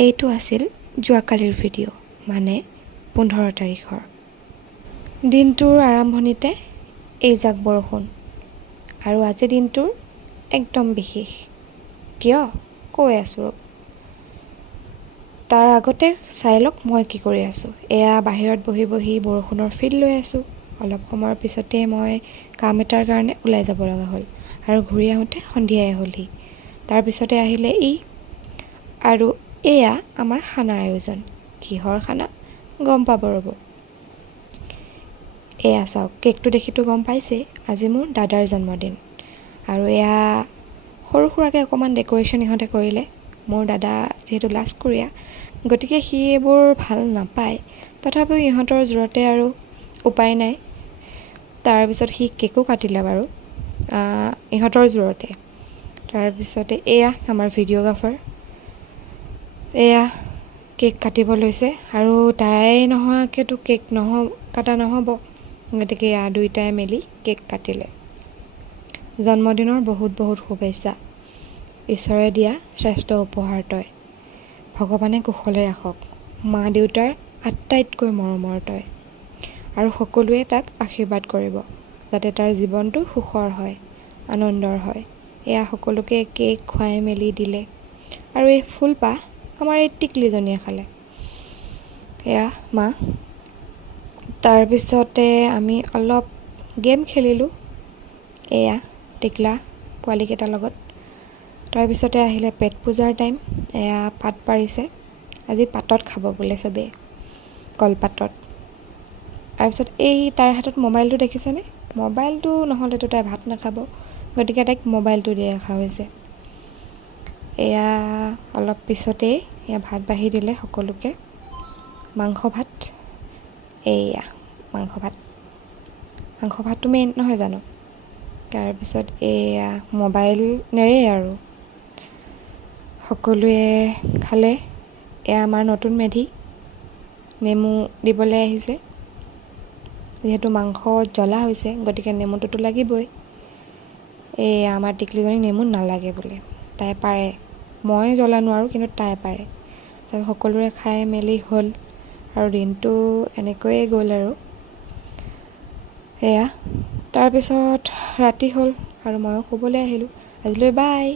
এইটো আছিল যোৱাকালিৰ ভিডিঅ' মানে 15 তাৰিখৰ। দিনটোৰ আৰম্ভণিতে এইজাক বৰষুণ আৰু আজি দিনটোৰ একদম বিশেষ। কিয় কৈ আছোঁ। তাৰ আগতে চাই লওক মই কি কৰি আছোঁ। এয়া বাহিৰত বহি বহি বৰষুণৰ ফিল লৈ আছোঁ। অলপ সময়ৰ পিছতে মই কাম এটাৰ কাৰণে ওলাই যাব লগা হ'ল আৰু ঘূৰি আহোঁতে সন্ধিয়াই হ'লহি। তাৰপিছতে আহিলে আৰু এয়া আমাৰ খানাৰ আয়োজন। কিহৰ খানা গম পাব ৰ'ব। এয়া চাওক, কেকটো দেখিতো গম পাইছেই, আজি মোৰ দাদাৰ জন্মদিন আৰু এয়া সৰু সুৰাকৈ অকণমান ডেক'ৰেশ্যন ইহঁতে কৰিলে। মোৰ দাদা যিহেতু লাজকুৰীয়া, গতিকে সি এইবোৰ ভাল নাপায়। তথাপিও ইহঁতৰ জোৰতে আৰু উপায় নাই। তাৰপিছত সি কেকো কাটিলে বাৰু ইহঁতৰ জোৰতে। তাৰপিছতে এয়া আমাৰ ভিডিঅ'গ্ৰাফাৰ, এয়া কেক কাটিব লৈছে আৰু তাই নোহোৱাকৈতো কেক কটা নহ'ব। গতিকে এয়া দুয়োটাই মিলি কেক কাটিলে। জন্মদিনৰ বহুত বহুত শুভেচ্ছা। ঈশ্বৰে দিয়া শ্ৰেষ্ঠ উপহাৰ তই। ভগৱানে কুশলে ৰাখক। মা দেউতাৰ আটাইতকৈ মৰমৰ তই। আৰু সকলোৱে তাক আশীৰ্বাদ কৰিব যাতে তাৰ জীৱনটো সুখৰ হয়, আনন্দৰ হয়। এয়া সকলোকে কেক খুৱাই মেলি দিলে আৰু এই ফুলপাহ আমাৰ এই টিকলিজনীয়ে খালে। এয়া মা। তাৰপিছতে আমি অলপ গেম খেলিলোঁ এয়া টিকলা পোৱালীকেইটাৰ লগত। তাৰপিছতে আহিলে পেট পূজাৰ টাইম। এয়া পাত পাৰিছে, আজি পাতত খাব বোলে চবেই, কলপাতত। তাৰপিছত এই তাইৰ হাতত মোবাইলটো দেখিছেনে? মোবাইলটো নহ'লেতো তাই ভাত নাখাব, গতিকে তাইক মোবাইলটো দি ৰখা হৈছে। এয়া অলপ পিছতেই এয়া ভাত বাঢ়ি দিলে সকলোকে। মাংস ভাত, এইয়া মাংস ভাতটো মেইন নহয় জানো। তাৰপিছত এয়া মোবাইল নেৰেই আৰু সকলোৱে খালে। এয়া আমাৰ নতুন মেধি নেমু দিবলৈ আহিছে। যিহেতু মাংস জ্বলা হৈছে, গতিকে নেমুটোতো লাগিবই। এয়া আমাৰ টিকলিজনী নেমু নালাগে বোলে, তাই পাৰে। মই জ্বলা নোৱাৰোঁ, কিন্তু তাই পাৰে। তাৰপিছত সকলোৰে খাই মেলি হ'ল আৰু দিনটো এনেকৈয়ে গ'ল আৰু এয়া। তাৰপিছত ৰাতি হ'ল আৰু ময়ো শুবলৈ আহিলোঁ। আজিলৈ বাই।